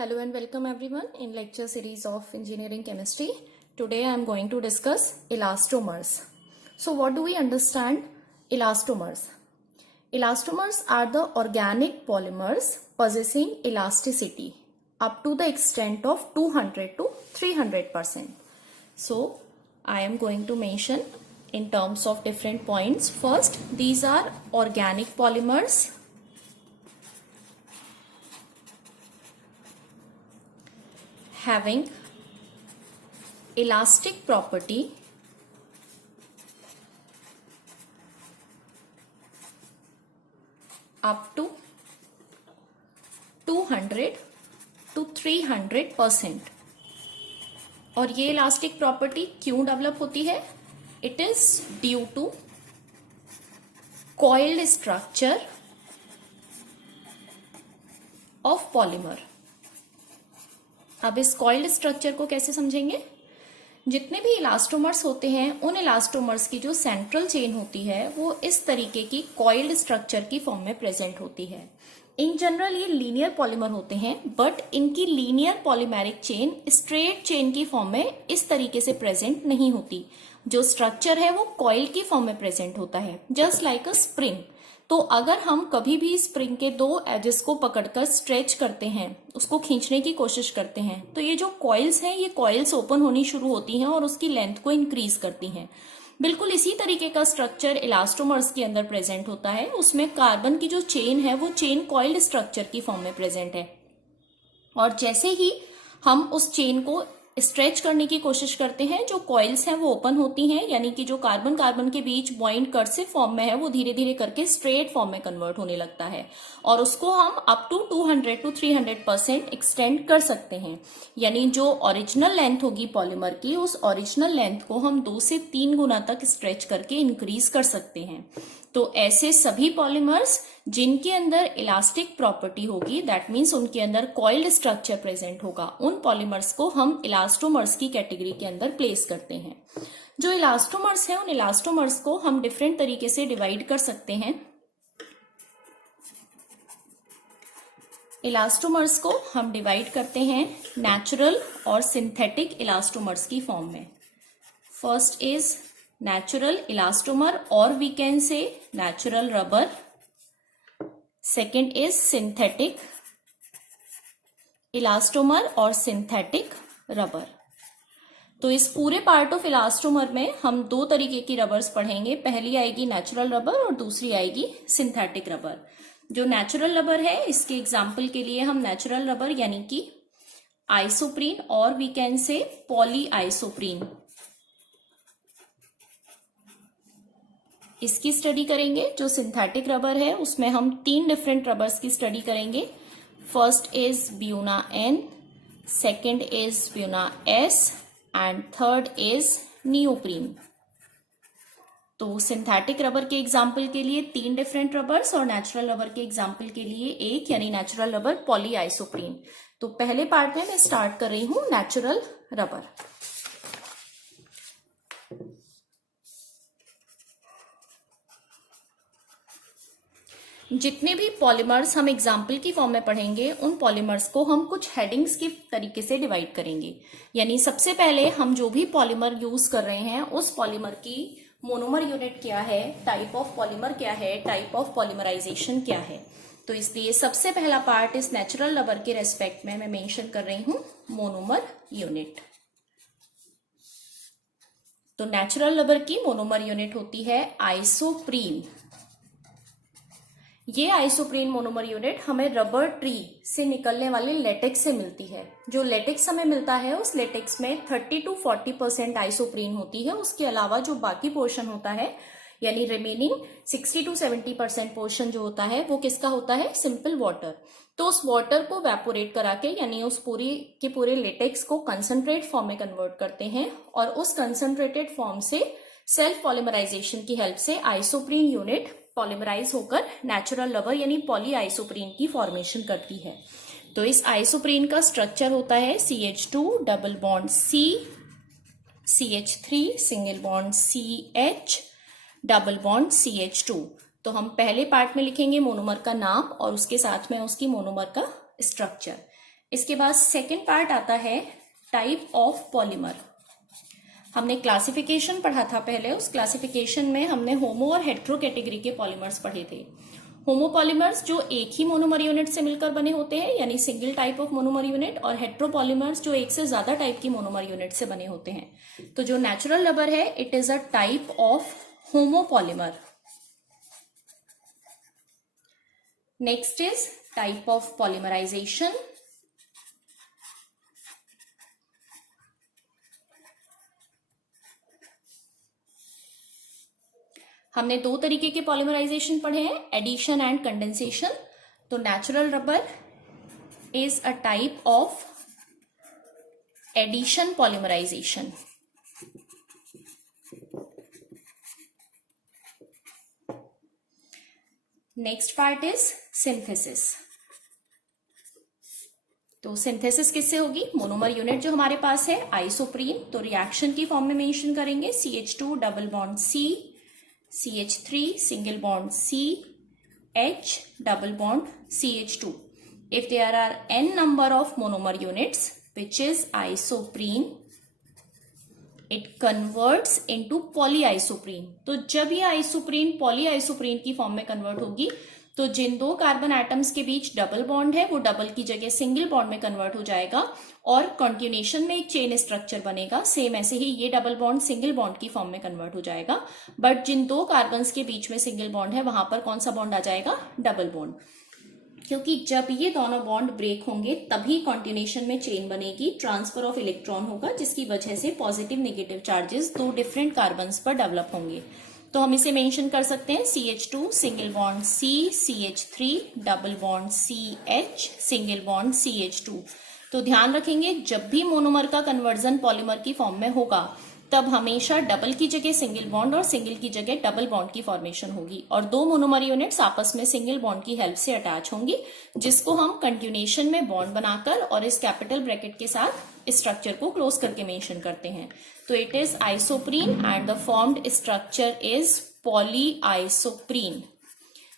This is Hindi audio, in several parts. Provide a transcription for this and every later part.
Hello and welcome everyone in lecture series of engineering chemistry. Today I am going to discuss elastomers. So what do we understand elastomers? Elastomers are the organic polymers possessing elasticity up to the extent of 200 to 300%. So I am going to mention in terms of different points. First, these are organic polymers having elastic property up to 200 to 300%. और ये इलास्टिक प्रॉपर्टी क्यों डेवलप होती है? It is due to coiled structure of polymer. अब इस कॉइल्ड स्ट्रक्चर को कैसे समझेंगे? जितने भी इलास्टोमर्स होते हैं उन इलास्टोमर्स की जो सेंट्रल चेन होती है वो इस तरीके की कॉइल्ड स्ट्रक्चर की फॉर्म में प्रेजेंट होती है. इन जनरल ये लीनियर पॉलीमर होते हैं, बट इनकी linear polymeric chain straight chain की फॉर्म में इस तरीके से प्रेजेंट नहीं होती. जो स्ट्रक्चर है वो कॉइल की फॉर्म में प्रेजेंट होता है, जस्ट लाइक अ स्प्रिंग. तो अगर हम कभी भी स्प्रिंग के दो एजेस को पकड़कर स्ट्रेच करते हैं, उसको खींचने की कोशिश करते हैं, तो ये जो कॉइल्स हैं ये कॉइल्स ओपन होनी शुरू होती हैं और उसकी लेंथ को इंक्रीज करती हैं. बिल्कुल इसी तरीके का स्ट्रक्चर इलास्टोमर्स के अंदर प्रेजेंट होता है. उसमें कार्बन की जो चेन है वो चेन कॉइल्ड स्ट्रक्चर की फॉर्म में प्रेजेंट है, और जैसे ही हम उस चेन को स्ट्रेच करने की कोशिश करते हैं जो कॉइल्स हैं वो ओपन होती हैं, यानी कि जो कार्बन कार्बन के बीच बॉइंड कर्सिव फॉर्म में है वो धीरे धीरे करके स्ट्रेट फॉर्म में कन्वर्ट होने लगता है, और उसको हम अप टू 200 टू 300% एक्सटेंड कर सकते हैं. यानी जो ओरिजिनल लेंथ होगी पॉलीमर की, उस ओरिजिनल लेंथ को हम 2 से 3 गुना तक स्ट्रेच करके इंक्रीज कर सकते हैं. तो ऐसे सभी पॉलीमर्स जिनके अंदर इलास्टिक प्रॉपर्टी होगी, दैट मीन्स उनके अंदर कॉइल्ड स्ट्रक्चर प्रेजेंट होगा, उन पॉलीमर्स को हम इलास्टोमर्स की कैटेगरी के अंदर प्लेस करते हैं. जो इलास्टोमर्स हैं उन इलास्टोमर्स को हम डिफरेंट तरीके से डिवाइड कर सकते हैं. इलास्टोमर्स को हम डिवाइड करते हैं नेचुरल और सिंथेटिक इलास्टोमर्स की फॉर्म में. First is natural elastomer, or we can say natural rubber. Second is synthetic elastomer or synthetic rubber. तो इस पूरे पार्ट ऑफ इलास्टोमर में हम दो तरीके की रबर्स पढ़ेंगे. पहली आएगी नेचुरल रबर और दूसरी आएगी सिंथेटिक रबर. जो नेचुरल रबर है इसके एग्जाम्पल के लिए हम नेचुरल रबर यानी कि आइसोप्रीन और we can say poly isoprene, इसकी स्टडी करेंगे. जो सिंथेटिक रबर है उसमें हम 3 डिफरेंट रबर्स की स्टडी करेंगे. First is buna N, second is buna S and third is neoprene. तो सिंथेटिक रबर के एग्जाम्पल के लिए 3 डिफरेंट रबर्स और नेचुरल रबर के एग्जाम्पल के लिए एक, यानी नेचुरल रबर पॉली आइसोप्रीन. तो पहले पार्ट में मैं स्टार्ट कर रही हूं नेचुरल रबर. जितने भी पॉलीमर्स हम एग्जाम्पल की फॉर्म में पढ़ेंगे उन पॉलीमर्स को हम कुछ हेडिंग्स के तरीके से डिवाइड करेंगे. यानी सबसे पहले हम जो भी पॉलीमर यूज कर रहे हैं उस पॉलीमर की मोनोमर यूनिट क्या है, टाइप ऑफ पॉलीमर क्या है, टाइप ऑफ पॉलीमराइजेशन क्या है. तो इसलिए सबसे पहला पार्ट इस नेचुरल रबर के रेस्पेक्ट में मैं मेंशन कर रही हूं मोनोमर यूनिट. तो नेचुरल रबर की मोनोमर यूनिट होती है आइसोप्रीन. ये आइसोप्रीन मोनोमर यूनिट हमें रबर ट्री से निकलने वाले लेटेक्स से मिलती है. जो लेटेक्स हमें मिलता है उस लेटेक्स में 30 to 40% आइसोप्रीन होती है. उसके अलावा जो बाकी पोर्शन होता है यानी रिमेनिंग 60 to 70% पोर्शन जो होता है वो किसका होता है, सिंपल वाटर. तो उस वाटर को वेपोरेट करा के यानी उस पूरी के पूरे लेटेक्स को कंसंट्रेट फॉर्म में कन्वर्ट करते हैं, और उस कंसंट्रेटेड फॉर्म से सेल्फ पॉलीमराइजेशन की हेल्प से आइसोप्रीन यूनिट पॉलीमराइज होकर नेचुरल रबर यानी पॉली आइसोप्रीन की फॉर्मेशन करती है. तो इस आइसोप्रीन का स्ट्रक्चर होता है CH2 double bond C, CH3 single bond CH double bond CH2. तो हम पहले पार्ट में लिखेंगे मोनोमर का नाम और उसके साथ में उसकी मोनोमर का स्ट्रक्चर. इसके बाद सेकेंड पार्ट आता है टाइप ऑफ पॉलीमर। हमने क्लासिफिकेशन पढ़ा था पहले, उस क्लासिफिकेशन में हमने होमो और हेट्रो कैटेगरी के पॉलीमर्स पढ़े थे। होमो पॉलीमर्स जो एक ही मोनोमर यूनिट से मिलकर बने होते हैं, यानी single type of monomer unit, और हेट्रो पॉलीमर्स जो एक से ज्यादा टाइप की मोनोमर यूनिट से बने होते हैं। तो जो नेचुरल रबर है, it is a type of homo polymer. Next is type of polymerization. हमने दो तरीके के पॉलीमराइजेशन पढ़े हैं, एडिशन एंड कंडेंसेशन। तो natural rubber is a type of addition polymerization. Next part is synthesis. तो सिंथेसिस किससे होगी? मोनोमर यूनिट जो हमारे पास है आइसोप्रीन, तो रिएक्शन की फॉर्म में मेंशन करेंगे CH2 double bond C, CH3 single bond C, H double bond CH2. If there are n number of monomer units which is isoprene, it converts into polyisoprene. तो जब ये आइसोप्रीन पॉलीआइसोप्रीन की फॉर्म में कन्वर्ट होगी तो जिन दो कार्बन एटम्स के बीच डबल बॉन्ड है वो डबल की जगह सिंगल बॉन्ड में कन्वर्ट हो जाएगा और कंटिन्यूएशन में एक चेन स्ट्रक्चर बनेगा। सेम ऐसे ही ये डबल बॉन्ड सिंगल बॉन्ड की फॉर्म में कन्वर्ट हो जाएगा, बट जिन दो कार्बन्स के बीच में सिंगल बॉन्ड है वहां पर कौन सा बॉन्ड आ जाएगा? Double bond. क्योंकि जब ये दोनों बॉन्ड ब्रेक होंगे तभी कंटिन्यूएशन में चेन बनेगी, ट्रांसफर ऑफ इलेक्ट्रॉन होगा, जिसकी वजह से पॉजिटिव नेगेटिव चार्जेस दो डिफरेंट कार्बन्स पर डेवलप होंगे। तो हम इसे मेंशन कर सकते हैं CH2 single bond C, CH3 double bond CH single bond CH2। तो ध्यान रखेंगे जब भी मोनोमर का कन्वर्जन पॉलीमर की फॉर्म में होगा तब हमेशा डबल की जगह सिंगल बॉन्ड और सिंगल की जगह डबल बॉन्ड की फॉर्मेशन होगी और दो मोनोमर यूनिट्स आपस में सिंगल बॉन्ड की हेल्प से अटैच होंगी, जिसको हम कंटिन्यूएशन में बॉन्ड बनाकर और इस कैपिटल ब्रैकेट के साथ स्ट्रक्चर को क्लोज करके मेंशन करते हैं। तो it is isoprene and the formed structure is polyisoprene.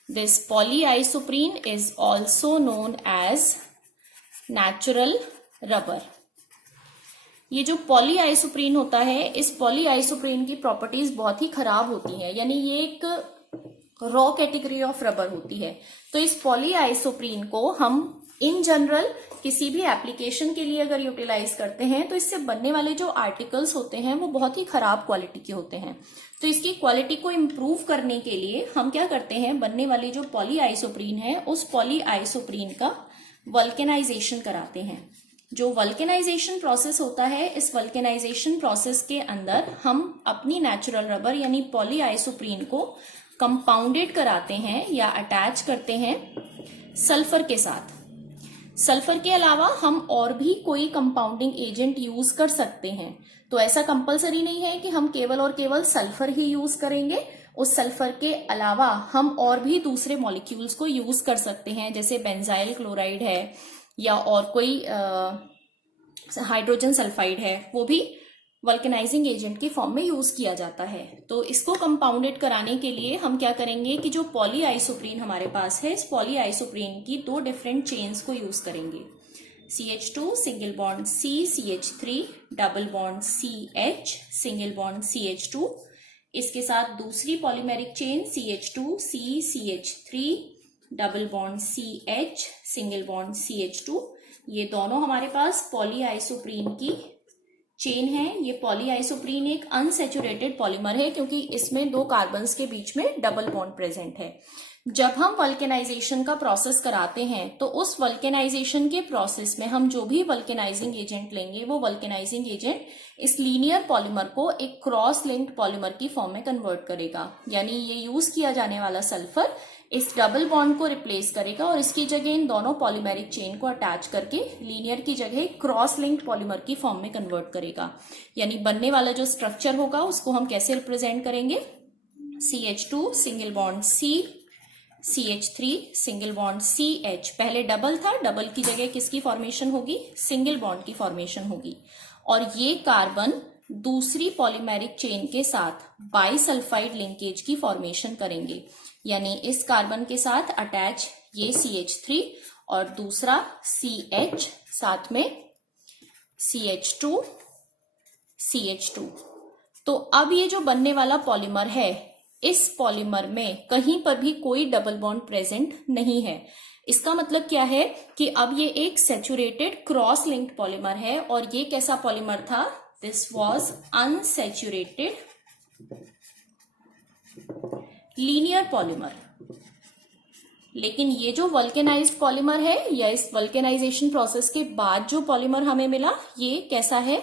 This polyisoprene is also known as natural rubber. ये जो पॉलीआइसोप्रीन होता है, इस पॉलीआइसोप्रीन की प्रॉपर्टीज बहुत ही खराब होती हैं, यानी ये एक रॉ कैटेगरी ऑफ रबर होती है। तो इस पॉलीआइसोप्रीन को हम इन जनरल किसी भी एप्लीकेशन के लिए अगर यूटिलाइज करते हैं तो इससे बनने वाले जो आर्टिकल्स होते हैं वो बहुत ही खराब क्वालिटी के होते हैं। तो इसकी क्वालिटी को इम्प्रूव करने के लिए हम क्या करते हैं, बनने वाली जो पॉलीआइसोप्रीन है उस पॉलीआइसोप्रीन का वल्केनाइजेशन कराते हैं। जो वल्केनाइजेशन प्रोसेस होता है, इस वल्केनाइजेशन प्रोसेस के अंदर हम अपनी नेचुरल रबर यानी पॉलीआइसोप्रीन को कंपाउंडेड कराते हैं या अटैच करते हैं सल्फर के साथ। सल्फर के अलावा हम और भी कोई कंपाउंडिंग एजेंट यूज कर सकते हैं। तो ऐसा कंपलसरी नहीं है कि हम केवल और केवल सल्फर ही यूज करेंगे, उस सल्फर के अलावा हम और भी दूसरे मॉलिक्यूल्स को यूज कर सकते हैं, जैसे बेंजाइल क्लोराइड है या और कोई हाइड्रोजन सल्फाइड है, वो भी वल्केनाइजिंग एजेंट की फॉर्म में यूज किया जाता है। तो इसको कंपाउंडेड कराने के लिए हम क्या करेंगे कि जो पॉलीआइसोप्रीन हमारे पास है, इस पॉलीआइसोप्रीन की दो डिफरेंट चेन्स को यूज करेंगे। CH2 single bond C, CH3 double bond CH single bond CH2। इसके साथ दूसरी polymeric chain CH2 C, CH3 double bond CH single bond CH2। ये दोनों हमारे पास पॉलीआइसोप्रीन की चेन है। ये पॉलीआइसोप्रीन एक अनसैचुरेटेड पॉलीमर है क्योंकि इसमें दो कार्बन्स के बीच में डबल बॉन्ड प्रेजेंट है। जब हम वल्केनाइजेशन का प्रोसेस कराते हैं तो उस वल्केनाइजेशन के प्रोसेस में हम जो भी वल्केनाइजिंग एजेंट लेंगे वो वल्केनाइजिंग एजेंट इस लीनियर पॉलीमर को एक क्रॉस लिंक्ड पॉलीमर की फॉर्म में कन्वर्ट करेगा, यानी ये यूज किया जाने वाला सल्फर इस डबल बॉन्ड को रिप्लेस करेगा और इसकी जगह इन दोनों पॉलीमेरिक चेन को अटैच करके लीनियर की जगह क्रॉस लिंक्ड पॉलीमर की फॉर्म में कन्वर्ट करेगा। यानी बनने वाला जो स्ट्रक्चर होगा उसको हम कैसे रिप्रेजेंट करेंगे? CH2 single bond C, CH3 single bond CH। पहले डबल था, डबल की जगह किसकी फॉर्मेशन होगी? सिंगल बॉन्ड की फॉर्मेशन होगी और ये कार्बन दूसरी पॉलीमेरिक चेन के साथ बाइसल्फाइड लिंकेज की फॉर्मेशन करेंगे, यानी इस कार्बन के साथ अटैच ये CH3 और दूसरा CH, साथ में CH2 CH2। तो अब ये जो बनने वाला पॉलीमर है, इस पॉलीमर में कहीं पर भी कोई डबल बॉन्ड प्रेजेंट नहीं है। इसका मतलब क्या है कि अब ये एक सैचुरेटेड क्रॉस लिंक्ड पॉलीमर है। और ये कैसा पॉलीमर था? This was unsaturated linear polymer. लेकिन ये जो वल्केनाइज्ड पॉलीमर है, या इस वल्केनाइजेशन प्रोसेस के बाद जो पॉलीमर हमें मिला, ये कैसा है?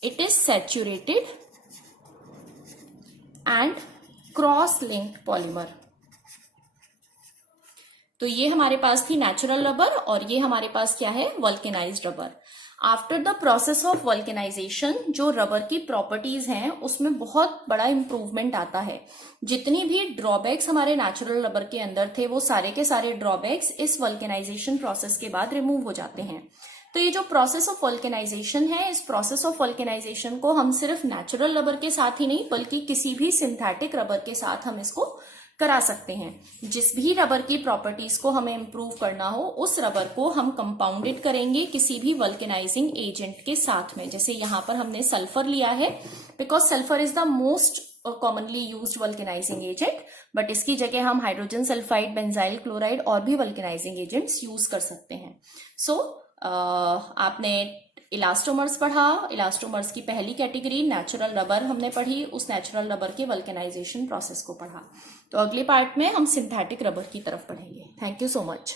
It is saturated and cross linked polymer. तो ये हमारे पास थी नेचुरल रबर और ये हमारे पास क्या है? Vulcanized rubber. After the process of vulcanization जो रबर की प्रॉपर्टीज हैं उसमें बहुत बड़ा इंप्रूवमेंट आता है। जितनी भी ड्रॉबैक्स हमारे नेचुरल रबर के अंदर थे, वो सारे के सारे ड्रॉबैक्स इस वल्केनाइजेशन प्रोसेस के बाद रिमूव हो जाते हैं। तो ये जो प्रोसेस ऑफ वल्केनाइजेशन है, इस प्रोसेस ऑफ वल्केनाइजेशन को हम सिर्फ नेचुरल रबर के साथ ही नहीं बल्कि किसी भी सिंथेटिक रबर के साथ हम इसको करा सकते हैं। जिस भी रबर की प्रॉपर्टीज को हमें इंप्रूव करना हो, उस रबर को हम कंपाउंडेड करेंगे किसी भी वल्केनाइजिंग एजेंट के साथ में। जैसे यहाँ पर हमने सल्फर लिया है, because sulphur is the most commonly used vulcanizing agent, but इसकी जगह हम हाइड्रोजन सल्फाइड, बेंजाइल क्लोराइड और भी वल्केनाइजिंग एजेंट्स यूज कर सकते हैं। सो आपने इलास्टोमर्स पढ़ा। इलास्टोमर्स की पहली कैटेगरी नेचुरल रबर हमने पढ़ी, उस नेचुरल रबर के वल्केनाइजेशन प्रोसेस को पढ़ा। तो अगले पार्ट में हम सिंथेटिक रबर की तरफ पढ़ेंगे। Thank you so much.